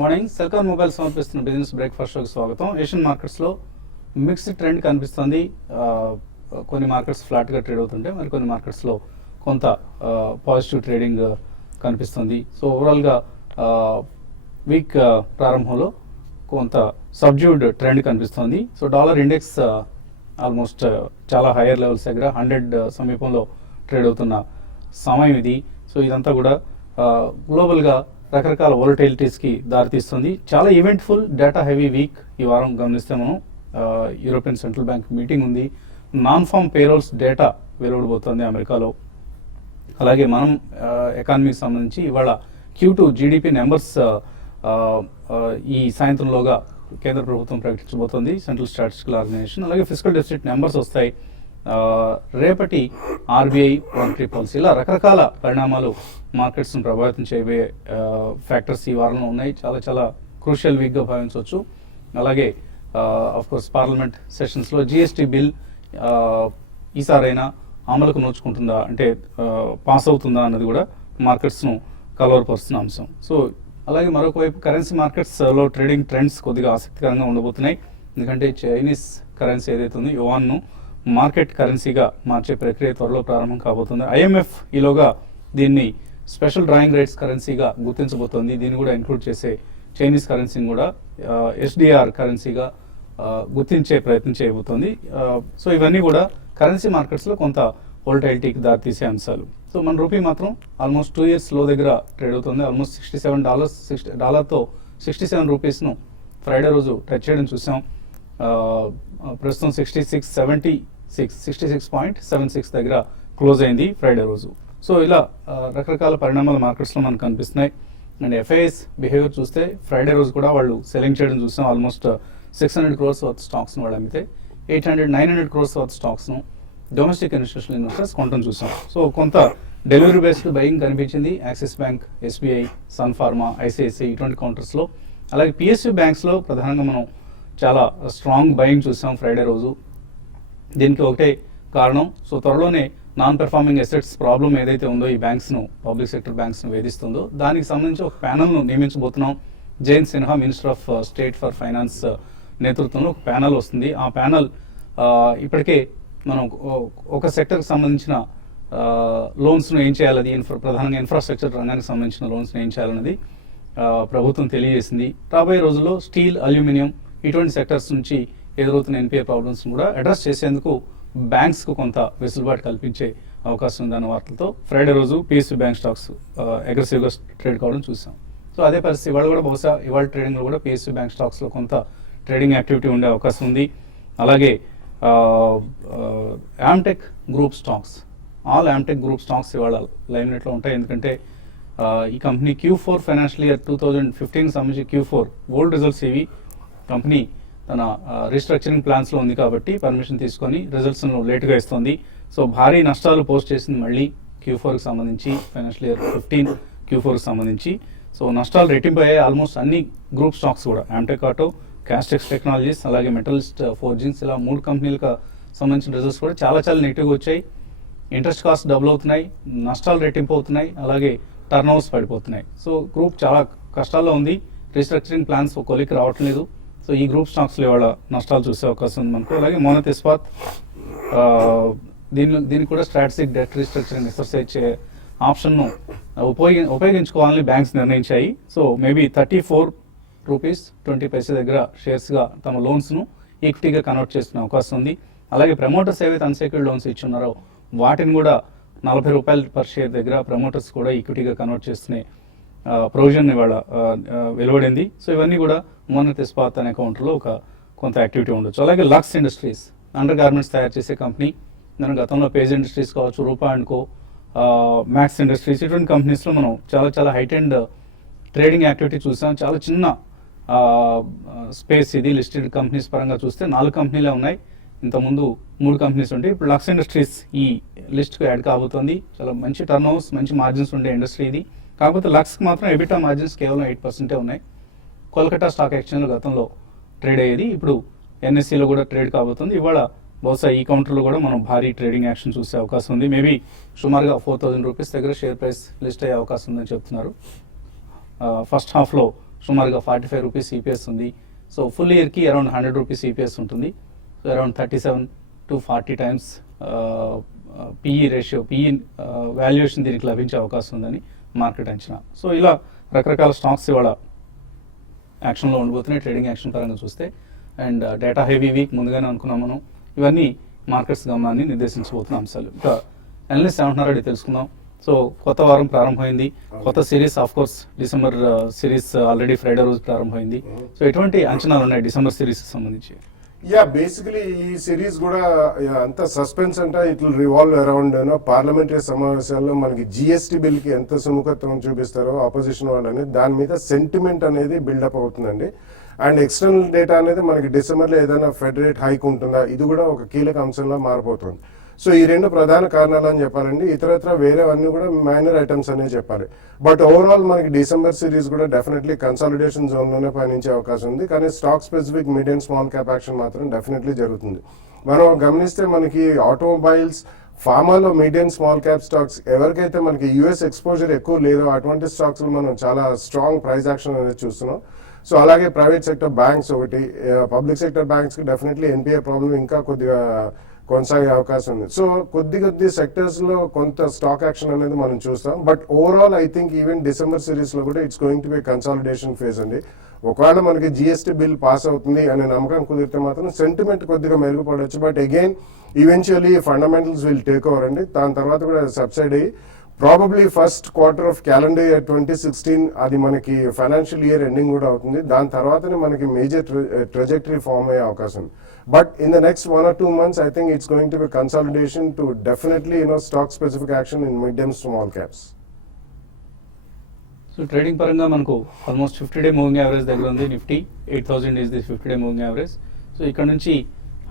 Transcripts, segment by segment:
Morning Celkon mobile సమర్పిస్తున్న business breakfast షోకి స్వాగతం. ఏషియన్ మార్కెట్స్లో మిక్స్డ్ ట్రెండ్ కనిపిస్తుంది. కొన్ని మార్కెట్స్ ఫ్లాట్గా ట్రేడ్ అవుతుంటే మరి కొన్ని మార్కెట్స్లో కొంత పాజిటివ్ ట్రేడింగ్ కనిపిస్తుంది. సో ఓవరాల్గా వీక్ ప్రారంభంలో కొంత సబ్జ్యూడ్ ట్రెండ్ కనిపిస్తుంది. సో డాలర్ ఇండెక్స్ ఆల్మోస్ట్ చాలా హైయర్ లెవెల్స్ దగ్గర 100 సమీపంలో ట్రేడ్ అవుతున్న సమయం ఇది. సో ఇదంతా కూడా గ్లోబల్గా రకరకాల వోలటైలిటీస్కి దారితీస్తుంది. చాలా ఈవెంట్ఫుల్ డేటా హెవీ వీక్ ఈ వారం గమనిస్తే మనం యూరోపియన్ సెంట్రల్ బ్యాంక్ మీటింగ్ ఉంది. నాన్ ఫామ్ పేరోల్స్ డేటా వెలువడబోతోంది అమెరికాలో. అలాగే మనం ఎకానమీకి సంబంధించి ఇవాళ Q2 జీడిపి నెంబర్స్ ఈ సాయంత్రంలోగా కేంద్ర ప్రభుత్వం ప్రకటించబోతోంది, సెంట్రల్ స్టాటిస్టికల్ ఆర్గనైజేషన్. అలాగే ఫిజికల్ డెఫిసిట్ నెంబర్స్ వస్తాయి. రేపటి ఆర్బీఐ మానిటరీ పాలసీ, ఇలా రకరకాల పరిణామాలు మార్కెట్స్ను ప్రభావితం చేయబోయే ఫ్యాక్టర్స్ ఈ వారంలో ఉన్నాయి. చాలా చాలా క్రూషియల్ వీక్గా భావించవచ్చు. అలాగే కోర్స్ పార్లమెంట్ సెషన్స్లో జిఎస్టీ బిల్ ఈసారైనా అమలుకు నోచుకుంటుందా, అంటే పాస్ అవుతుందా అన్నది కూడా మార్కెట్స్ను కలవరపరుస్తున్న అంశం. సో అలాగే మరొక వైపు కరెన్సీ మార్కెట్స్లో ట్రేడింగ్ ట్రెండ్స్ కొద్దిగా ఆసక్తికరంగా ఉండబోతున్నాయి. ఎందుకంటే చైనీస్ కరెన్సీ ఏదైతే ఉందో యువాన్ను మార్కెట్ కరెన్సీగా మార్చే ప్రక్రియ త్వరలో ప్రారంభం కాబోతుంది. IMF ఈలోగా దీన్ని స్పెషల్ డ్రాయింగ్ రైట్స్ కరెన్సీగా గుర్తించబోతోంది. దీన్ని కూడా ఇంక్లూడ్ చేసే చైనీస్ కరెన్సీని కూడా SDR కరెన్సీగా గుర్తించే ప్రయత్నం చేయబోతోంది. సో ఇవన్నీ కూడా కరెన్సీ మార్కెట్స్లో కొంత వోలటైలిటీకి దారితీసే అంశాలు. సో మన రూపీ మాత్రం ఆల్మోస్ట్ 2 years లో దగ్గర ట్రేడ్ అవుతుంది. ఆల్మోస్ట్ $67తో 67 రూపీస్ను ఫ్రైడే రోజు టచ్ చేయడం చూసాం. ప్రస్తుతం 66.76 దగ్గర క్లోజ్ అయింది ఫ్రైడే రోజు. సో ఇలా రకరకాల పరిణామాల మార్కెట్స్లో మనకు కనిపిస్తున్నాయి. అండ్ FIS బిహేవియర్ చూస్తే ఫ్రైడే రోజు కూడా వాళ్ళు సెల్లింగ్ చేయడం చూసాం. ఆల్మోస్ట్ 600 crores వర్త్ స్టాక్స్ను వాళ్ళు అమ్మితే 900 crores వర్త్ స్టాక్స్ను డొమెస్టిక్ ఇన్స్టిట్యూషనల్ ఇన్వెస్టర్స్ కొనడం చూసాం. సో కొంత డెలివరీ బేస్డ్ బయింగ్ కనిపించింది Axis bank, SBI, Sun Pharma, ICICI ఇటువంటి కౌంటర్స్లో. అలాగే PSU బ్యాంక్స్లో ప్రధానంగా మనం చాలా స్ట్రాంగ్ బయింగ్ చూసాం ఫ్రైడే రోజు. దీనికి ఒకటే కారణం, సో త్వరలోనే నాన్ పెర్ఫార్మింగ్ అసెట్స్ ప్రాబ్లం ఏదైతే ఉందో ఈ బ్యాంక్స్ను, పబ్లిక్ సెక్టర్ బ్యాంక్స్ను వేధిస్తుందో దానికి సంబంధించి ఒక ప్యానల్ను నియమించబోతున్నాం. Jayant Sinha, minister of state for finance నేతృత్వంలో ఒక ప్యానల్ వస్తుంది. ఆ ప్యానల్ ఇప్పటికే మనం ఒక సెక్టర్కి సంబంధించిన లోన్స్ను ఏం చేయాలి, ప్రధానంగా ఇన్ఫ్రాస్ట్రక్చర్ రంగానికి సంబంధించిన లోన్స్ను ఏం చేయాలన్నది ప్రభుత్వం తెలియజేసింది. రాబోయే రోజుల్లో స్టీల్, అల్యూమినియం ఇటువంటి సెక్టర్స్ నుంచి ఎదురవుతున్న NPA ప్రాబ్లమ్స్ కూడా అడ్రస్ చేసేందుకు బ్యాంక్స్కు కొంత వెసులుబాటు కల్పించే అవకాశం ఉందన్న వార్తలతో ఫ్రైడే రోజు PSU బ్యాంక్ స్టాక్స్ అగ్రెసివ్గా ట్రేడ్ కావడం చూసాం. సో అదే పరిస్థితి ఇవాళ కూడా, బహుశా ఇవాళ ట్రేడింగ్లో కూడా PSU బ్యాంక్ స్టాక్స్లో కొంత ట్రేడింగ్ యాక్టివిటీ ఉండే అవకాశం ఉంది. అలాగే Amtek group stocks, all Amtek group stocks ఇవాళ లైమ్లైట్లో ఉంటాయి. ఎందుకంటే ఈ కంపెనీ Q4 ఫైనాన్షియల్ ఇయర్ 2015 సంబంధించి Q4 ఓల్డ్ రిజల్ట్స్ ఇవి. కంపెనీ తన రీస్ట్రక్చరింగ్ ప్లాన్స్లో ఉంది కాబట్టి పర్మిషన్ తీసుకొని రిజల్ట్స్ను లేట్గా ఇస్తుంది. సో భారీ నష్టాలు పోస్ట్ చేసింది మళ్ళీ Q4కి సంబంధించి, ఫైనాన్షియల్ ఇయర్ 15 Q4కి సంబంధించి. సో నష్టాలు రెట్టింపు అయ్యాయి ఆల్మోస్ట్ అన్ని గ్రూప్ స్టాక్స్ కూడా. యామ్టెక్ ఆటో, కాస్టెక్స్ టెక్నాలజీస్, అలాగే మెటలిస్ట్ ఫోర్జింగ్స్, ఇలా 3 కంపెనీలకు సంబంధించిన రిజల్ట్స్ కూడా చాలా చాలా నెగిటివ్గా వచ్చాయి. ఇంట్రెస్ట్ కాస్ట్ డబుల్ అవుతున్నాయి, నష్టాలు రెట్టింపు అవుతున్నాయి, అలాగే టర్న్ ఓవర్స్ పడిపోతున్నాయి. సో గ్రూప్ చాలా కష్టాల్లో ఉంది, రీస్ట్రక్చరింగ్ ప్లాన్స్ కొలికి రావటం లేదు. సో ఈ గ్రూప్ స్టాక్స్లో ఇవాళ నష్టాలు చూసే అవకాశం ఉంది మనకు. అలాగే మోనత్ ఇస్పాత్, దీనికి కూడా స్ట్రాటజిక్ డెట్ రీస్ట్రక్చరింగ్ ఎక్సర్సైజ్ చే ఆప్షన్ను ఉపయోగించుకోవాలని బ్యాంక్స్ నిర్ణయించాయి. సో మేబీ 34 రూపీస్ 20 దగ్గర షేర్స్గా తమ లోన్స్ను ఈక్విటీగా కన్వర్ట్ చేస్తున్న అవకాశం ఉంది. అలాగే ప్రమోటర్స్ ఏవైతే అన్సెక్యూర్డ్ లోన్స్ ఇచ్చున్నారో వాటిని కూడా 40 రూపాయలు పర్ షేర్ దగ్గర ప్రమోటర్స్ కూడా ఈక్విటీగా కన్వర్ట్ చేస్తున్న ప్రొవిజన్ ఇవాళ వెలువడింది. సో ఇవన్నీ కూడా మోనత్ ఇస్పాత్ అనే కౌంటర్లో కొంత యాక్టివిటీ ఉండొచ్చు. అలాగే లక్స్ ఇండస్ట్రీస్, అండర్ గార్మెంట్స్ తయారు చేసే కంపెనీ. మనం గతంలో పేజ్ ఇండస్ట్రీస్ కావచ్చు, రూపా అండ్ కో, మ్యాక్స్ ఇండస్ట్రీస్ ఇటువంటి కంపెనీస్లో మనం చాలా చాలా హైట్ అండ్ ట్రేడింగ్ యాక్టివిటీ చూసాం. చాలా చిన్న స్పేస్ ఇది. లిస్టెడ్ కంపెనీస్ పరంగా చూస్తే 4 కంపెనీలే ఉన్నాయి. ఇంతకుముందు 3 కంపెనీస్ ఉంటాయి. ఇప్పుడు లక్స్ ఇండస్ట్రీస్ ఈ లిస్ట్కు యాడ్ కాబోతోంది. చాలా మంచి టర్న్ ఓవర్స్, మంచి మార్జిన్స్ ఉండే ఇండస్ట్రీ ఇది. కాకపోతే లక్స్కి మాత్రం ఎబిటా మార్జిన్స్ కేవలం 8% ఉన్నాయి. కోల్కతా స్టాక్ ఎక్స్చేంజ్లో గతంలో ట్రేడ్ అయ్యేది, ఇప్పుడు NSEలో కూడా ట్రేడ్ కాబోతుంది. ఇవాళ బహుశా ఈ కౌంటర్లో కూడా మనం భారీ ట్రేడింగ్ యాక్షన్ చూసే అవకాశం ఉంది. మేబీ సుమారుగా 4,000 రూపీస్ దగ్గర షేర్ ప్రైస్ లిస్ట్ అయ్యే అవకాశం ఉందని చెప్తున్నారు. ఫస్ట్ హాఫ్లో సుమారుగా 45 రూపీస్ ఈపీఎస్ ఉంది. సో ఫుల్ ఇయర్కి అరౌండ్ 100 రూపీస్ ఈపీఎస్ ఉంటుంది. So around 37 to 40 times PE ratio, PE valuation దీనికి లభించే అవకాశం ఉందని మార్కెట్ అంచనా. సో ఇలా రకరకాల స్టాక్స్ ఇవాళ యాక్షన్లో ఉండిపోతున్నాయి ట్రేడింగ్ యాక్షన్ పరంగా చూస్తే. అండ్ డేటా హెవీ వీక్ ముందుగానే అనుకున్నాం మనం. ఇవన్నీ మార్కెట్స్ గమనాన్ని నిర్దేశించబోతున్న అంశాలు. ఇంకా అనలిస్ట్ ఏమంటున్నారో అడిగి తెలుసుకుందాం. సో కొత్త వారం ప్రారంభమైంది, కొత్త series. Of course December series already Friday రోజు ప్రారంభమైంది. సో ఎటువంటి అంచనాలు ఉన్నాయి డిసెంబర్ సిరీస్ సంబంధించి? బేసికలీ ఈ సిరీస్ కూడా అంత సస్పెన్స్ అంటే it will revolve around parliamentary సమావేశాల్లో మనకి జిఎస్టీ బిల్ కి ఎంత సుముఖత్వం చూపిస్తారో ఆపోజిషన్ వాళ్ళని, దాని మీద సెంటిమెంట్ అనేది బిల్డప్ అవుతుందండి. అండ్ ఎక్స్టర్నల్ డేటా అనేది మనకి డిసెంబర్లో ఏదైనా ఫెడ్ రేట్ హైక్ ఉంటుందా, ఇది కూడా ఒక కీలక అంశంలో మారిపోతుంది. సో ఈ రెండు ప్రధాన కారణాలు అని చెప్పాలండి. ఇతరత్ర వేరే అన్ని కూడా మైనర్ ఐటమ్స్ అనే చెప్పాలి. బట్ ఓవరాల్ మనకి డిసెంబర్ సిరీస్ కూడా డెఫినెట్లీ కన్సాలిడేషన్ జోన్లోనే పయనించే అవకాశం ఉంది. కానీ stock specific medium small cap action మాత్రం డెఫినెట్లీ జరుగుతుంది. మనం గమనిస్తే మనకి ఆటోమొబైల్స్, ఫార్మాలో మీడియం స్మాల్ క్యాప్ స్టాక్స్, ఎవరికైతే మనకి యూఎస్ ఎక్స్పోజర్ ఎక్కువ లేదో అటువంటి స్టాక్స్ మనం చాలా స్ట్రాంగ్ ప్రైస్ యాక్షన్ అనేది చూస్తున్నాం. సో అలాగే ప్రైవేట్ సెక్టర్ బ్యాంక్స్ ఒకటి, పబ్లిక్ సెక్టర్ బ్యాంక్స్కి డెఫినెట్లీ ఎన్పిఏ ప్రాబ్లం ఇంకా కొద్దిగా కొనసాగే అవకాశం ఉంది. సో కొద్ది సెక్టర్స్లో కొంత స్టాక్ యాక్షన్ అనేది మనం చూస్తాం. But overall I think even December సిరీస్లో కూడా it's going to be consolidation phase అండి. ఒకవేళ మనకి జిఎస్టీ బిల్ పాస్ అవుతుంది అనే నమ్మకం కుదిరితే మాత్రం సెంటిమెంట్ కొద్దిగా మెరుగుపడవచ్చు. But again eventually fundamentals will take over అండి. దాని తర్వాత కూడా సబ్సైడ్ అయ్యి probably first quarter of calendar year 2016 అది మనకి ఫైనాన్షియల్ ఇయర్ ఎండింగ్ కూడా అవుతుంది. దాని తర్వాతనే మనకి మేజర్ ట్రెజెక్టరీ ఫామ్ అయ్యే అవకాశం ఉంది. But in the next 1 or 2 months I think it's going to be consolidation to definitely stock specific action in medium small caps. So trading పరంగా మనకు ఆల్మోస్ట్ 50-day మూవింగ్ యావరేజ్ దగ్గర ఉంది. Nifty 8000 is the 50-day moving average. So ఇక్కడ నుంచి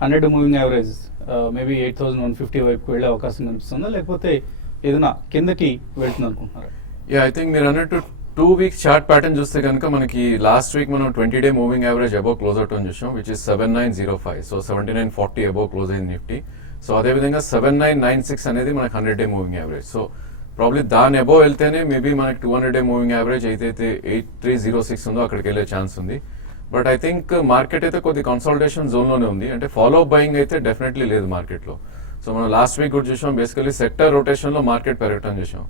100 moving average maybe 8150 వైపుకి వెళ్ళే అవకాశం కనిపిస్తుందా, లేకపోతే ఏదైనా కిందకి వెళ్తుంది అనుకుంటున్నారా? ఐ థింక్ మీరు అన్నట్టు 2 weeks చార్ట్ ప్యాటర్న్ చూస్తే కనుక మనకి లాస్ట్ వీక్ మనం 20-day moving average above close out అని చూసాం, which is 7905. So 7940 above close అయింది నిఫ్టీ. సో అదేవిధంగా 7996 అనేది మనకి 100-day moving average. So probably దాని అబౌవ్ వెళ్తేనే మేబీ మనకి 200-day మూవింగ్ యావరేజ్ అయితే 8306 ఉందో అక్కడికి వెళ్ళే ఛాన్స్ ఉంది. బట్ ఐ థింక్ మార్కెట్ అయితే కొద్ది కన్సాలిడేషన్ జోన్లోనే ఉంది. అంటే ఫాలో బయింగ్ అయితే డెఫినెట్లీ లేదు మార్కెట్లో. సో మనం లాస్ట్ వీక్ కూడా చూసాం, బేసికలీ సెక్టర్ రొటేషన్లో మార్కెట్ పెరగటం చూసాం.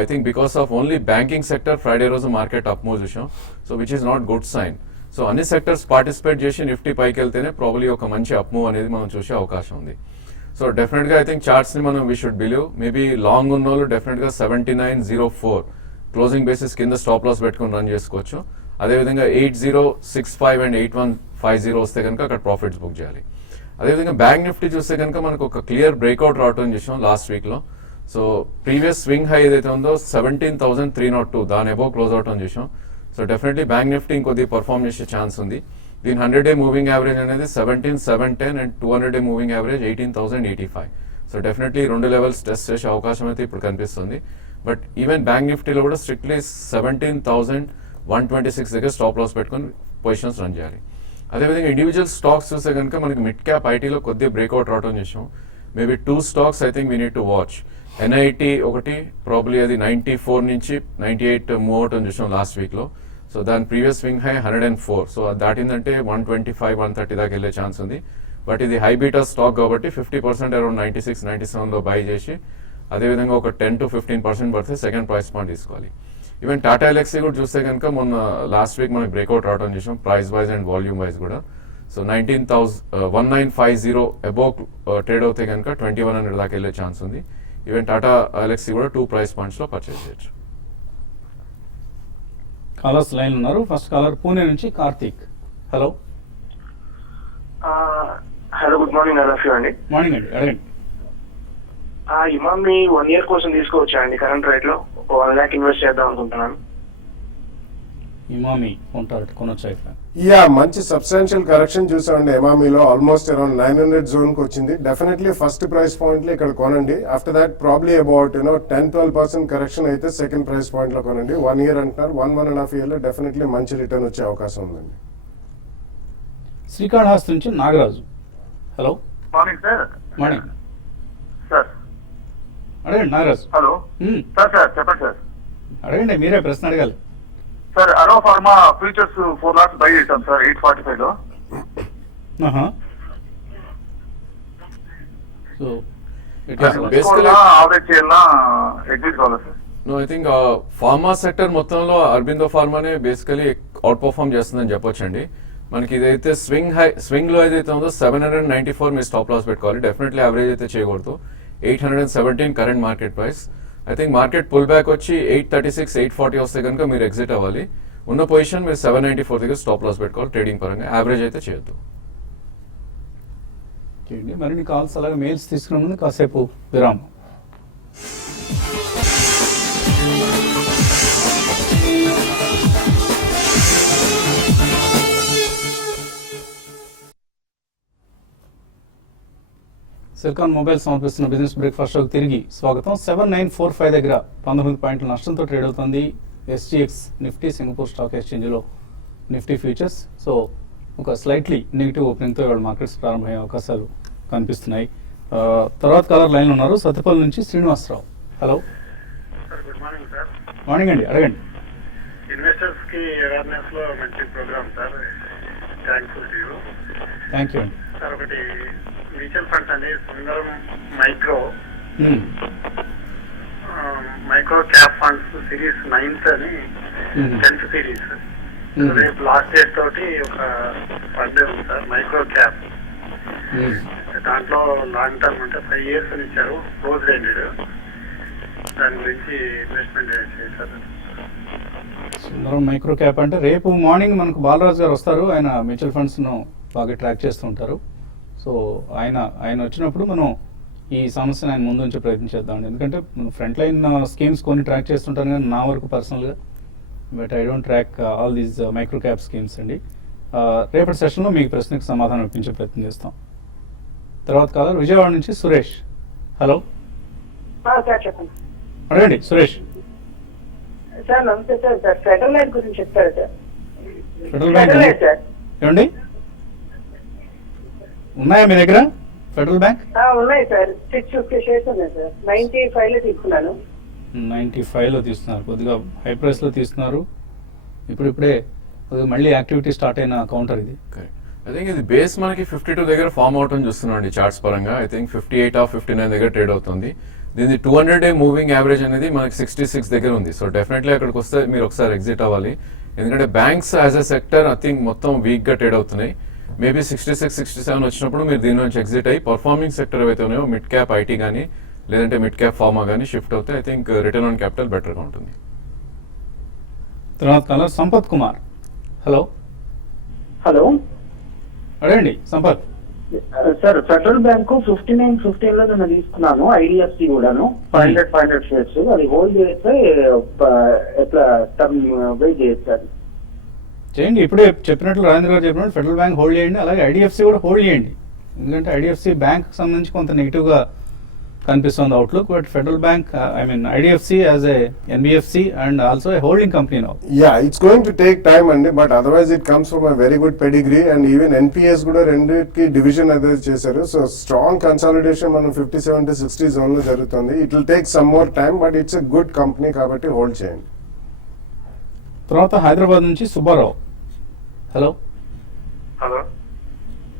I think because of only banking sector Friday రోజు మార్కెట్ అప్ మూవ్ చూసాం. So which is not good sign. So అన్ని సెక్టర్స్ పార్టిసిపేట్ చేసి నిఫ్టీ పైకి వెళ్తేనే ప్రాబ్లీ ఒక మంచి అప్ మూవ్ అనేది మనం చూసే అవకాశం ఉంది. సో డెఫినెట్గా ఐ థింక్ చార్ట్స్ని మనం we should believe. Maybe long ఉన్న వాళ్ళు డెఫినెట్గా 7904 క్లోజింగ్ బేసిస్ కింద స్టాప్ లాస్ పెట్టుకుని రన్ చేసుకోవచ్చు. అదేవిధంగా 8065 and 8150 వస్తే కనుక అక్కడ ప్రాఫిట్స్ బుక్ చేయాలి. అదేవిధంగా బ్యాంక్ నిఫ్టీ చూస్తే కనుక మనకు ఒక క్లియర్ బ్రేక్అవుట్ రావటం చూసాం లాస్ట్ వీక్లో. సో ప్రీవియస్ స్వింగ్ హై ఏదైతే ఉందో 17,302 దాని అబౌవ్ క్లోజ్ అవుట్ అని చూసాం. సో డెఫినెట్లీ బ్యాంక్ నిఫ్టీ ఇంకొద్ది పర్ఫార్మ్ చేసే ఛాన్స్ ఉంది. దీని 100-day మూవింగ్ యావరేజ్ అనేది 17,710 and 200-day moving average 18,085. So definitely 2 levels test చేసే అవకాశం అయితే ఇప్పుడు కనిపిస్తుంది. బట్ ఈవెన్ బ్యాంక్ నిఫ్టీలో కూడా స్ట్రిక్ట్లీ 17,126 దగ్గర స్టాప్ లాస్ పెట్టుకుని పొజిషన్స్ రన్ చేయాలి. అదేవిధంగా ఇండివిజువల్ స్టాక్స్ చూస్తే కనుక మనకి మిడ్ క్యాప్ ఐటీలో కొద్దిగా బ్రేక్అవుట్ రావడం చేసాం. Maybe 2 stocks I think we need to watch. NIT ఒకటి, ప్రాబ్లీ అది 94 నుంచి 98 మూవ్ అవుట్ అని చూసాం లాస్ట్ వీక్లో. సో దాని ప్రీవియస్ స్వింగ్ హై 104. సో అది దాటిందంటే 125, 130 దాకా వెళ్ళే ఛాన్స్ ఉంది. బట్ ఇది హై బీటా స్టాక్ కాబట్టి 50% అరౌండ్ 96, 97లో బై చేసి అదేవిధంగా ఒక 10 to 15% పడితే సెకండ్ ప్రైస్ పాయింట్ తీసుకోవాలి. ఈవెన్ టాటా ఎలక్సీ కూడా చూస్తే కనుక మొన్న లాస్ట్ వీక్ మనకి బ్రేక్అవుట్ రావడం చూసాం price wise and volume wise కూడా. సో 1950 అబోవ్ ట్రేడ్ అవుతే కనుక 2100 దాకా వెళ్ళే ఛాన్స్ ఉంది. ఈవెన్ టాటా ఎలక్సీ కూడా 2 price pointsలో పర్చేజ్ చేయొచ్చు. కాలర్స్ లైన్ ఉన్నారు. ఫస్ట్ కాలర్ పూణే నుంచి Karthik. Hello hello, good morning అండి. మార్నింగ్ అండి, అడగండి. ఇమామి 1 year కోసం తీసుకోవచ్చా అండి? కరెంట్ రేట్ లో 1 lakh ఇన్వెస్ట్ చేద్దాం అనుకుంటున్నాను. ఇమామి కొనొచ్చా ఇట్లా? మంచి సబ్స్టాన్షియల్ కరెక్షన్ చూసామండి ఎమామీలో. ఆల్మోస్ట్ అరౌండ్ 900 జోన్ కి వచ్చింది. డెఫినెట్లీ ఫస్ట్ ప్రైస్ పాయింట్ లో ఇక్కడ కొనండి. After that probably about 10-12% correction అయితే సెకండ్ ప్రైస్ పాయింట్ లో కొనండి. 1 year అంటున్నారు, 1.5 year లో డెఫినెట్లీ మంచి రిటర్న్ వచ్చే అవకాశం ఉందండి. శ్రీకాళహస్తి నుంచి Nagaraju. Hello morning sir. Morning sir అడగండి నాగరాజు. Hello sir. సార్ చెప్పండి సార్. అడగండి, మీరే ప్రశ్న అడగాలి. Sir Auro pharma futures 4 lakhs buy చేశాం సార్ 845 లో. సో basically- ఆవరేజ్ చేయాలా ఎగ్జిట్ కావాలా sir? No I think pharma sector మొత్తంలో అరబిందో ఫార్మానే బేసికలీ అవుట్ పర్ఫార్మ్ చేస్తుందని చెప్పొచ్చండి. మనకి ఇదైతే స్వింగ్ లో ఏదైతే ఉందో 794 మీరు స్టాప్ లాస్ పెట్టుకోవాలి. డెఫినెట్లీ యావరేజ్ అయితే చేయకూడదు. 817 current market price. I think market pull back వచ్చి 836, 840 వస్తే కనుక మీరు ఎగ్జిట్ అవ్వాలి. ఉన్న పొజిషన్ మీరు 794 దగ్గర స్టాప్ లాస్ పెట్టుకోవాలి ట్రేడింగ్ పరంగా. యావరేజ్ అయితే చేయొద్దు. చేయండి. మరిన్ని కాల్స్ అలాగే మెయిల్స్ తీసుకునే ముందు కాసేపు విరామం. సిలికాన్ మొబైల్ సమర్పిస్తున్న బిజినెస్ బ్రేక్ఫాస్ట్ షోకి తిరిగి స్వాగతం. 7945 దగ్గర 19 పాయింట్ల నష్టంతో ట్రేడ్ అవుతుంది SGX నిఫ్టీ సింగపూర్ స్టాక్ ఎక్స్చేంజ్లో నిఫ్టీ ఫ్యూచర్స్. సో ఒక స్లైట్లీ నెగిటివ్ ఓపెనింగ్తో ఇవాళ మార్కెట్స్ ప్రారంభమయ్యే అవకాశాలు కనిపిస్తున్నాయి. తర్వాత కాలర్ లైన్లో ఉన్నారు సత్తుపల్లి నుంచి Srinivasarao. Hello, good morning sir. Morning అండి, అడగండి. ఇన్వెస్టర్స్ కి అవేర్నెస్ లో మంచి program sir. Thankful to you. Thank you అండి. సార్ ఒకటి మ్యూచువల్ ఫండ్స్ అండి Sundaram micro micro cap funds series 9th అని 10th సిరీస్. రేపు లాస్ట్ డేట్ తోటి ఒక ఫండ్ ఉంది సార్ మైక్రో క్యాప్. దాంట్లో లాంగ్ టర్మ్ అంటే 5 years అని ఇచ్చారు, క్లోజ్ రేండెడ్. దాని గురించి ఇన్వెస్ట్మెంట్ చేశారు. సుందరం మైక్రో క్యాప్ అంటే రేపు మార్నింగ్ మనకు బాలరాజు గారు వస్తారు. ఆయన మ్యూచువల్ ఫండ్స్ను బాగా ట్రాక్ చేస్తూ ఉంటారు. సో ఆయన వచ్చినప్పుడు మనం ఈ సమస్యను ఆయన ముందు ఉంచే ప్రయత్నం చేద్దామండి. ఎందుకంటే ఫ్రంట్ లైన్ స్కీమ్స్ కొన్ని ట్రాక్ చేస్తుంటాను కానీ నా వరకు పర్సనల్గా but I don't track all these micro cap schemes అండి. రేపటి సెషన్లో మీకు ప్రశ్నకు సమాధానం ఇప్పించే ప్రయత్నం చేస్తాం. తర్వాత కాలర్ విజయవాడ నుంచి సురేష్. హలో సార్ చెప్పండి. అడగండి సురేష్. సార్ నమస్తే సార్. సార్ ఫెడరల్ లైట్ గురించి చెప్తారా sir? Federal federal bank light sir. ఏమండి ఉన్నాయా మీ దగ్గర ఫెడరల్ బ్యాంక్? ఉన్నాయి సార్. 650 షేర్స్ ఉన్నాయి సార్. 95 లో తీసుకున్నాను. 95లో తీస్తున్నారు. కొద్దిగా హై ప్రైస్లో తీస్తున్నారు. ఇప్పుడే కొద్దిగా మళ్ళీ యాక్టివిటీ స్టార్ట్ అయిన కౌంటర్ ఇది. ఐ థింక్ ఇది బేస్ మనకి 52 దగ్గర ఫామ్ అవుట్ అని చూస్తున్నాం అండి చార్ట్స్ పరంగా. ఐ థింక్ 58 ఆఫ్ 59 దగ్గర ట్రేడ్ అవుతుంది. దీని 200-day మూవింగ్ యావరేజ్ అనేది మనకి 66 దగ్గర ఉంది. సో డెఫినెట్లీ అక్కడికి వస్తే మీరు ఒకసారి ఎగ్జిట్ అవ్వాలి. ఎందుకంటే banks as a sector I think మొత్తం వీక్ గా ట్రేడ్ అవుతున్నాయి. మేబీ 66, 67 వచ్చినప్పుడు మీరు దీని నుంచి ఎగ్జిట్ అయ్యి పర్ఫార్మింగ్ సెక్టర్ ఏవైతే ఉన్నాయో మిడ్ క్యాప్ ఐటీ కానీ లేదంటే మిడ్ క్యాప్ ఫార్మా కానీ షిఫ్ట్ అవుతే I think return on capital బెటర్గా ఉంటుంది. తర్వాత caller Sampath Kumar. Hello hello అడగండి సంపత్. సార్ ఫెడరల్ బ్యాంక్ 59-15 లో నేను తీసుకున్నాను. ఐడిఎఫ్సి కూడాను 500 షేర్స్. అది హోల్డ్ చేస్తే ఎట్లా టర్మ్ వెయిట్ చేయొచ్చు సార్? చేయండి. ఇప్పుడే చెప్పినట్లు రాజేంద్ర గారు చెప్పినట్టు ఫెడరల్ బ్యాంక్ హోల్డ్ చేయండి. అలాగే ఐడిఎఫ్సి కూడా హోల్డ్ చేయండి. ఎందుకంటే ఐడిఎఫ్సి బ్యాంక్ సంబంధించి కొంత నెగిటివ్గా కనిపిస్తుంది outlook. But federal bank IDFC as a NBFC and also a holding company now. Yeah, it's going to take time అండి, but otherwise it comes from a very good pedigree and even NPS కూడా రెండింటికి division అదే చేశారు. So strong consolidation మనం 57-60 zone లో జరుగుతుంది. It will take some more time but it's a good company కాబట్టి hold చేయండి. తర్వాత హైదరాబాద్ నుంచి సుబ్బారావు. హలో హలో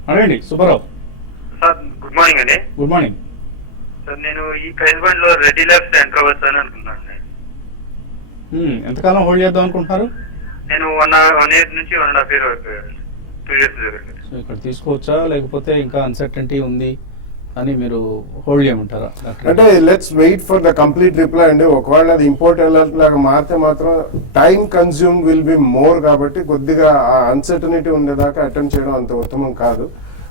అడగండి సుబ్బారావు. సార్ గుడ్ మార్నింగ్ అండి. Good morning. సార్ నేను ఈ ప్రైస్ బాండ్ లో రెడీ ల్యాబ్స్ ఎంటర్ అవ్వచ్చు అని అనుకున్నాను. ఎంతకాలం హోల్డ్ చేద్దాం అనుకుంటున్నారు? నేను 1 year నుంచి 1.5 year వరకు 2 years దగ్గర. సో ఇక్కడ తీసుకోవచ్చా లేకపోతే ఇంకా అన్సర్టనిటీ ఉంది అని మీరు హోల్డ్ చేయమంటారా? అంటే let's wait for the complete reply అండి. ఒకవేళ అది ఇంపోర్ట్ అలర్ట్ లాగా మారితే మాత్రం time consume will be more కాబట్టి కొద్దిగా ఆ అన్సర్టనిటీ ఉండేదాకా అటెండ్ చేయడం అంత ఉత్తమం కాదు.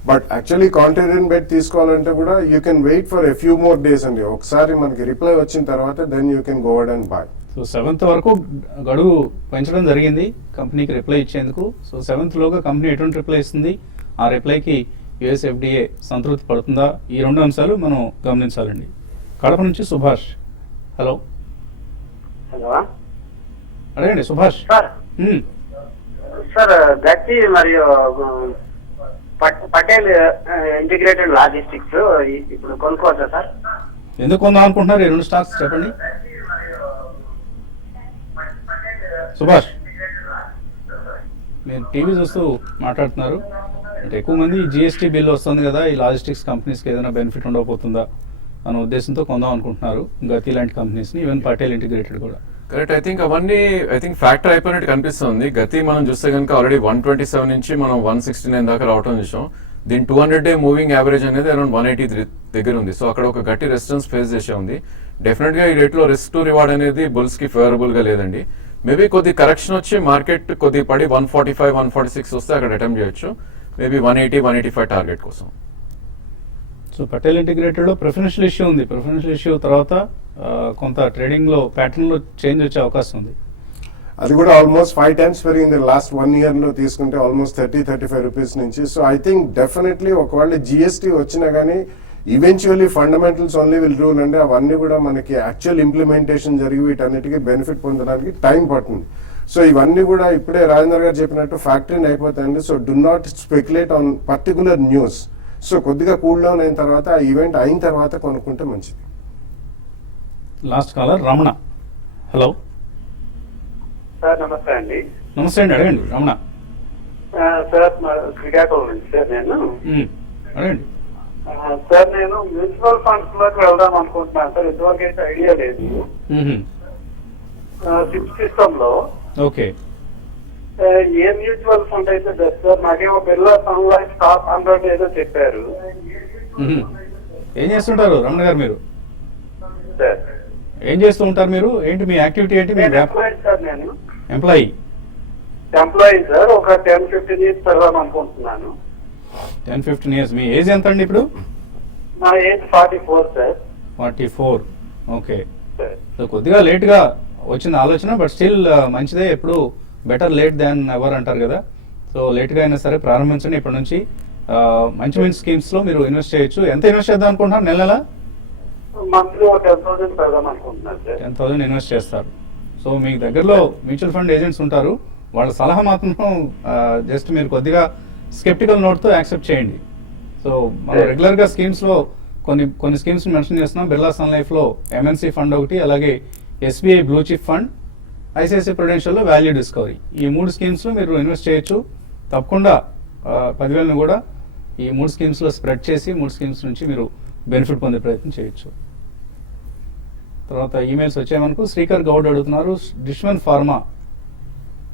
బట్ యాక్చువల్లీ కాంట్రేరియన్ బెట్ తీసుకోవాలంటే కూడా you can wait for a few more days అండి. ఒకసారి మనకి రిప్లై వచ్చిన తర్వాత then you can go add and buy. So 7th వరకు గడువు పెంచడం జరిగింది కంపెనీకి రిప్లై ఇచ్చేందుకు. సో 7th లోగా కంపెనీ ఎటువంటి రిప్లై ఇస్తుంది, ఆ రిప్లైకి యుఎస్ ఎఫ్డిఏ సంతృప్తి పడుతుందా, ఈ 2 అంశాలు మనం గమనించాలండి. కడప నుంచి సుభాష్. హలో హలో అడగండి సుభాష్. సార్ సార్ గట్టి మరియు పటేల్ ఇంటిగ్రేటెడ్ లాజిస్టిక్స్ ఇప్పుడు కొనుక్కోవచ్చా సార్? ఎందుకు కొందాం అనుకుంటున్నారు ఈ 2 స్టాక్స్ చెప్పండి సుభాష్. మీరు టీవీ చూస్తూ మాట్లాడుతున్నారు అంటే ఎక్కువ మంది జిఎస్టీ బిల్ వస్తుంది కదా ఈ లాజిస్టిక్స్ కంపెనీస్కి ఏదైనా బెనిఫిట్ ఉండకపోతుందా అనే ఉద్దేశంతో కొందాం అనుకుంటున్నారు గతి లాంటి కంపెనీస్ని, ఈవెన్ పటేల్ ఇంటిగ్రేటెడ్ కూడా. కరెక్ట్. అవన్నీ ఫ్యాక్టర్ అయిపోయినట్టు కనిపిస్తుంది. గతి మనం చూస్తే కనుక ఆల్రెడీ 127 నుంచి మనం 169 దాకా రావడం చూసాం. దీని 200-డే మూవింగ్ యావరేజ్ అనేది అరౌండ్ 183 దగ్గర ఉంది. సో అక్కడ ఒక గట్టి రెసిస్టెన్స్ ఫేస్ చేసే ఉంది. డెఫినెట్ గా ఈ రేట్లో రిస్క్ టు రివార్డ్ అనేది బుల్స్ కి ఫేవరబుల్ గా లేదండి. మేబీ కొద్ది కరెక్షన్ వచ్చి మార్కెట్ కొద్ది పడి 145, 146 వస్తే అక్కడ అటెంప్ట్ చేయొచ్చు. మేబీ 180, 185 టార్గెట్ కోసం. సో పటేల్ ఇంటిగ్రేటెడ్ లో ప్రిఫరెన్షియల్ ఇష్యూ ఉంది. ప్రిఫరెన్షియల్ ఇష్యూ తర్వాత కొంత ట్రేడింగ్ లో ప్యాటర్న్ లో చేంజ్ వచ్చే అవకాశం ఉంది. అది కూడా ఆల్మోస్ట్ 5 times పెరిగింది లాస్ట్ 1 year లో తీసుకుంటే ఆల్మోస్ట్ 30-35 రూపీస్ నుంచి. సో ఐ థింక్ డెఫినెట్లీ ఒకవేళ జిఎస్టీ వచ్చినా కానీ eventually fundamentals only will rule అండి. అవన్నీ కూడా మనకి యాక్చువల్ ఇంప్లిమెంటేషన్ జరిగి వీటన్నిటికీ బెనిఫిట్ పొందడానికి టైం పడుతుంది. సో ఇవన్నీ కూడా ఇప్పుడే రాజేంద్ర గారు చెప్పినట్టు ఫ్యాక్టరీని అయిపోతాయండి. So do not speculate on particular news. So కొద్దిగా కూల్ డౌన్ అయిన తర్వాత ఆ ఈవెంట్ అయిన తర్వాత కొనుక్కుంటే మంచిది. Last caller Ramana. Hello sir నమస్తే అండి. నమస్తే అండి, అడగండి రమణ. సార్ శ్రీకాకుళం నుంచి సార్ నేను అడగండి. సార్ నేను మ్యూచువల్ ఫండ్స్ లోకి వెళ్దాం అనుకుంటున్నాను సార్. ఇదివరకు అయితే ఐడియా లేదు. సిప్ సిస్టమ్ లో ఓకే, ఏ మ్యూచువల్ ఫండ్ అయితే బెస్ట్ సార్? నాకేమో బిర్లా సన్ లైఫ్ టాప్ 100 ఏదో చెప్పారు ఏం చేస్తుంటారు రమణ గారు మీరు? సార్ ఏం చేస్తూ ఉంటారు మీరు? ఏంటి మీ యాక్టివిటీ ఏంటి? మీ ఎంప్లాయీ సార్. నేను ఎంప్లాయీ సార్. ఒక 10-15 years పెడదాం అనుకుంటున్నాను. 10-15 years. మీ ఏజ్ ఎంత అండి ఇప్పుడు? నా age 44 sir. 44. Okay. Sir so కొద్దిగా లేట్గా వచ్చిన ఆలోచన, బట్ స్టిల్ మంచిదే. ఎప్పుడు బెటర్ లేట్ దాన్ ఎవర్ అంటారు కదా. సో లేట్గా అయినా సరే ప్రారంభించండి. ఇప్పటి నుంచి మంచి మంచి స్కీమ్స్లో మీరు ఇన్వెస్ట్ చేయొచ్చు. ఎంత ఇన్వెస్ట్ చేద్దాం అనుకుంటున్నారు? నెల మంత్లీ ఒక 10,000 పెడదాం అనుకుంటున్నాను సార్. 10,000 ఇన్వెస్ట్ చేస్తారు. సో మీకు దగ్గరలో మ్యూచువల్ ఫండ్ ఏజెంట్స్ ఉంటారు, వాళ్ళ సలహా మాత్రం జస్ట్ మీరు కొద్దిగా స్కెప్టికల్ నోట్తో యాక్సెప్ట్ చేయండి. సో మనం రెగ్యులర్గా స్కీమ్స్లో కొన్ని స్కీమ్స్ మెన్షన్ చేస్తున్నాం. బిర్లా సన్ లైఫ్లో ఎంఎన్సీ ఫండ్ ఒకటి, అలాగే SBI blue chip fund, ICICI ప్రుడెన్షియల్లో వాల్యూ డిస్కవరీ. ఈ 3 స్కీమ్స్లో మీరు ఇన్వెస్ట్ చేయొచ్చు. తప్పకుండా 10,000 కూడా ఈ 3 స్కీమ్స్లో స్ప్రెడ్ చేసి 3 స్కీమ్స్ నుంచి మీరు బెనిఫిట్ పొందే ప్రయత్నం చేయొచ్చు. తర్వాత ఈమెయిల్స్ వచ్చాయనుకో. శ్రీకర్ గౌడ్ అడుగుతున్నారు, డిష్మన్ ఫార్మా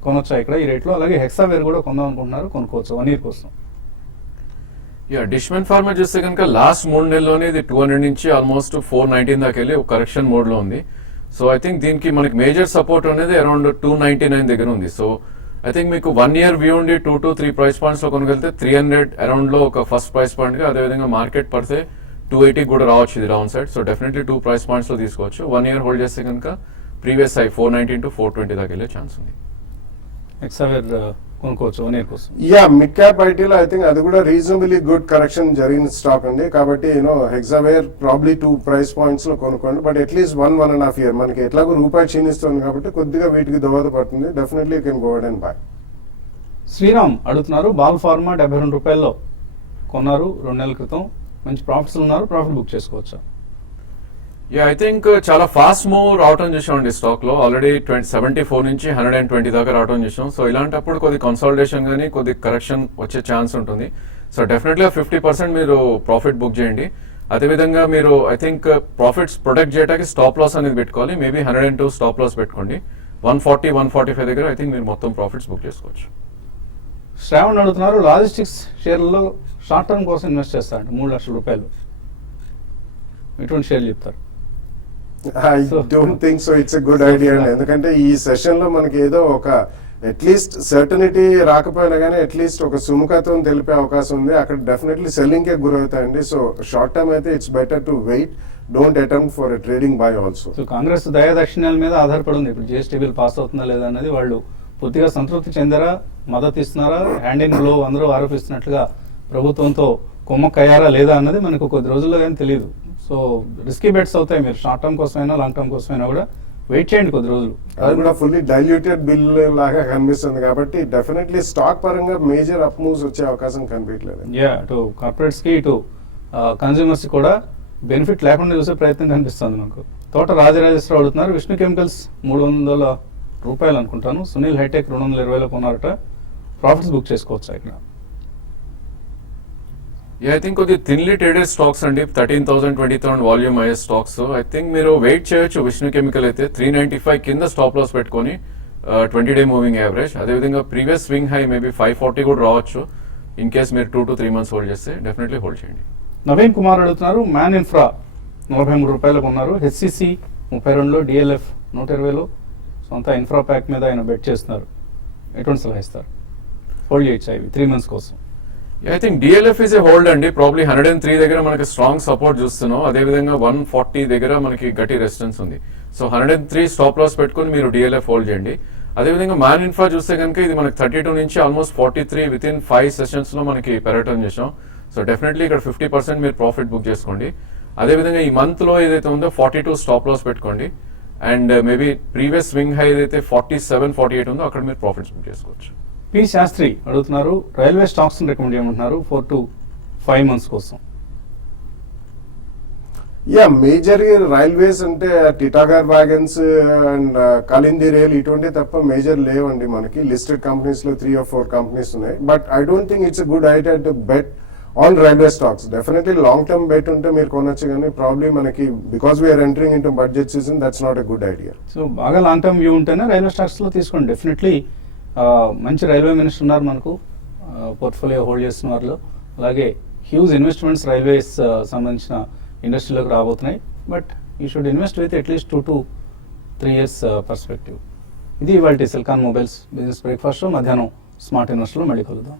కొనొచ్చా ఇక్కడ ఈ రేట్లో? అలాగే హెక్సావేర్ కూడా కొందాం అనుకుంటున్నారు, కొనుక్కోవచ్చు 1 year కోసం. డిష్మన్ ఫార్మా చూస్తే కనుక లాస్ట్ 3 నెలల్లోనే ఇది 200 నుంచి ఆల్మోస్ట్ 419 దాకా వెళ్ళి ఒక కరెక్షన్ మోడ్ లో ఉంది. సో ఐ థింక్ దీనికి మనకి మేజర్ సపోర్ట్ అనేది అరౌండ్ 299 దగ్గర ఉంది. సో ఐ థింక్ మీకు 1 year వ్యూ ఉండి 2 to 3 ప్రైస్ పాయింట్స్ లో కొనగలిగితే 300 అరౌండ్ లో ఒక ఫస్ట్ ప్రైస్ పాయింట్ గా, అదేవిధంగా మార్కెట్ పడితే 280 కూడా రావచ్చు ఇది round side. So definitely 2 price points లో తీసుకోవచ్చు. 1 year హోల్డ్ చేస్తే కనుక ప్రీవియస్ హై 419 to 420 దాకా వెళ్ళే ఛాన్స్ ఉంది. హెక్సావేర్ కొనుక్కోవచ్చు 1 year కోసం. మిడ్ క్యాప్ ఐటీలో ఐ థింక్ అది కూడా రీజనబుల్లీ గుడ్ కరెక్షన్ జరిగిన స్టాక్ అండి. కాబట్టి హెక్సావేర్ ప్రాబ్లీ 2 ప్రైస్ పాయింట్స్ లో కొనుక్కోండి. బట్ అట్లీస్ట్ 1.5 year మనకి ఎట్లాగో రూపాయి క్షీణిస్తుంది కాబట్టి కొద్దిగా వీటికి దోహదపడుతుంది. Definitely you can go ahead and buy. Sriram అడుగుతున్నారు, బాల్ ఫార్మా 72 రూపాయల్లో కొన్నారు 2 నెలల క్రితం, మంచి ప్రాఫిట్స్ ఉన్నారు, ప్రాఫిట్ బుక్ చేసుకోవచ్చా? ఐ థింక్ చాలా ఫాస్ట్ మూవ్ రావటం చూసామండి స్టాక్ లో. ఆల్రెడీ 74 నుంచి 120 దాకా రావటం చూసాం. సో ఇలాంటప్పుడు కొద్ది కన్సాలిడేషన్ కానీ కొద్ది కరెక్షన్ వచ్చే ఛాన్స్ ఉంటుంది. సో డెఫినెట్లీ 50% మీరు ప్రాఫిట్ బుక్ చేయండి. అదేవిధంగా మీరు ఐ థింక్ ప్రాఫిట్స్ ప్రొటెక్ట్ చేయడానికి స్టాప్ లాస్ అనేది పెట్టుకోవాలి. మేబీ 102 స్టాప్ లాస్ పెట్టుకోండి. 140, 145 దగ్గర ఐ థింక్ మీరు మొత్తం ప్రాఫిట్స్ బుక్ చేసుకోవచ్చు. శ్రావణ్ అడుగుతున్నారు, లాజిస్టిక్స్ షేర్లలో షార్ట్ టర్మ్ కోసం ఇన్వెస్ట్ చేస్తారంట 3 లక్షల రూపాయలు. ఎటువంటి షేర్లు చెప్తారు? I don't think so it's a good idea అండి. ఎందుకంటే ఈ సెషన్ లో మనకి ఏదో ఒక అట్లీస్ట్ సర్టనిటీ రాకపోయినా కానీ అట్లీస్ట్ ఒక సుముఖత్వం తెలిపే అవకాశం ఉంది. అక్కడ డెఫినెట్లీ సెల్లింగ్ కే గురవుతాయండి. సో షార్ట్ టర్మ్ అయితే it's better to wait, don't attempt for a trading buy also. So Congress దయాదక్షిణ్యాల మీద ఆధారపడి ఉంది. ఇప్పుడు జిఎస్టీ బిల్ పాస్ అవుతుందా లేదా అనేది వాళ్ళు పూర్తిగా సంతృప్తి చెందారా, మద్దతు ఇస్తున్నారా, హ్యాండ్ ఇన్ గ్లో అందరూ ఆరోపిస్తున్నట్లుగా ప్రభుత్వంతో కుమ్మక్కయ్యారా లేదా అన్నది మనకు కొద్ది రోజుల్లో కానీ తెలియదు. సో రిస్కీ బెట్స్ అవుతాయి. మీరు షార్ట్ టర్మ్ కోసమైనా లాంగ్ టర్మ్ కోసమైనా కూడా వెయిట్ చేయండి కొద్ది రోజులు. అది కూడా ఫుల్లీ డైల్యూటెడ్ బిల్ లాగా కనిపిస్తుంది కాబట్టి డెఫినెట్లీ స్టాక్ పరంగా మేజర్ అప్ మూవ్స్ వచ్చే అవకాశం కనిపించలేదు. ఇటు కార్పొరేట్స్ కి ఇటు కన్స్యూమర్స్ కూడా బెనిఫిట్ లేకుండా చూసే ప్రయత్నం కనిపిస్తుంది మనకు. తోట రాజరాజేశ్వరరావు అడుగుతున్నారు, విష్ణు కెమికల్స్ 300 రూపాయలు అనుకుంటాను, సునీల్ హైటెక్ 220లో కొన్నారట, ప్రాఫిట్స్ బుక్ చేసుకోవచ్చా ఇక్కడ? ఐ థింక్ కొద్ది థిన్లీ ట్రేడెడ్ స్టాక్స్ అండి, 13,000 20,000 వాల్యూమ్ అయ్యే స్టాక్స్. ఐ థింక్ మీరు వెయిట్ చేయొచ్చు. విష్ణు కెమికల్ అయితే 395 కింద స్టాప్ లాస్ పెట్టుకొని 20-day మూవింగ్ యావరేజ్. అదేవిధంగా ప్రీవియస్ స్వింగ్ హై మేబీ 540 కూడా రావచ్చు. ఇన్ కేస్ మీరు 2 to 3 months హోల్డ్ చేస్తే డెఫినెట్లీ హోల్డ్ చేయండి. నవీన్ కుమార్ అడుగుతున్నారు, మ్యాన్ ఇన్ఫ్రా 43 రూపాయలకు ఉన్నారు, హెచ్సిసి 32లో, డిఎల్ఎఫ్ 120లో, సొంత ఇన్ఫ్రా ప్యాక్ మీద ఆయన బెట్ చేస్తున్నారు. ఎటువంటి సలహా ఇస్తారు? హోల్డ్ చేయొచ్చా ఇవి 3 months కోసం? I think DLF is a hold అండి. ప్రాబ్లీ 103 దగ్గర మనకి స్ట్రాంగ్ సపోర్ట్ చూస్తున్నాం. అదేవిధంగా 140 దగ్గర మనకి గట్టి రెసిస్టెన్స్ ఉంది. సో 103 స్టాప్ లాస్ పెట్టుకుని మీరు డిఎల్ఎఫ్ హోల్డ్ చేయండి. అదేవిధంగా మ్యాన్ ఇన్ఫ్రా చూస్తే కనుక ఇది మనకి 32 నుంచి ఆల్మోస్ట్ 43 వితిన్ 5 sessions లో మనకి పెరగటం చేసాం. సో డెఫినెట్లీ ఇక్కడ 50% మీరు ప్రాఫిట్ బుక్ చేసుకోండి. అదేవిధంగా ఈ మంత్ లో ఏదైతే ఉందో 42 స్టాప్ లాస్ పెట్టుకోండి. And maybe previous swing high ఏదైతే 47 48 ఉందో అక్కడ మీరు ప్రాఫిట్స్ బుక్ చేసుకోవచ్చు. పి శాస్త్రి అడుగుతున్నారు, రైల్వే స్టాక్స్ రికమెండ్ చేయమంటున్నారు 4 to 5 months కోసం. మేజర్ రైల్వేస్ అంటే టిటాగర్ వ్యాగన్స్ అండ్ కలింది రైల్ ఇటువంటి తప్ప మేజర్ లేవండి. మనకి లిస్టెడ్ కంపెనీస్ లో 3 or 4 కంపెనీస్ ఉన్నాయి. But I don't think it's good idea to bet on railway stocks. Definitely long term bet ఉంటే మీరు కొనొచ్చు, కానీ ప్రాబ్లీ మనకి because we're entering into budget season, that's not a good idea. So బాగా long term view ఉంటేనే railway స్టాక్స్లో తీసుకోండి. Definitely మంచి రైల్వే మినిస్టర్ ఉన్నారు మనకు పోర్ట్ఫోలియో హోల్డ్ చేస్తున్న వారిలో. అలాగే హ్యూజ్ ఇన్వెస్ట్మెంట్స్ రైల్వేస్ సంబంధించిన ఇండస్ట్రీలోకి రాబోతున్నాయి. But you should invest with at least 2 to 3 years perspective. ఇది ఇవాళ సెల్కాన్ మొబైల్స్ బిజినెస్ బ్రేక్ఫాస్ట్. మధ్యాహ్నం స్మార్ట్ ఇన్వెస్టర్లో మళ్ళీ కలుద్దాం.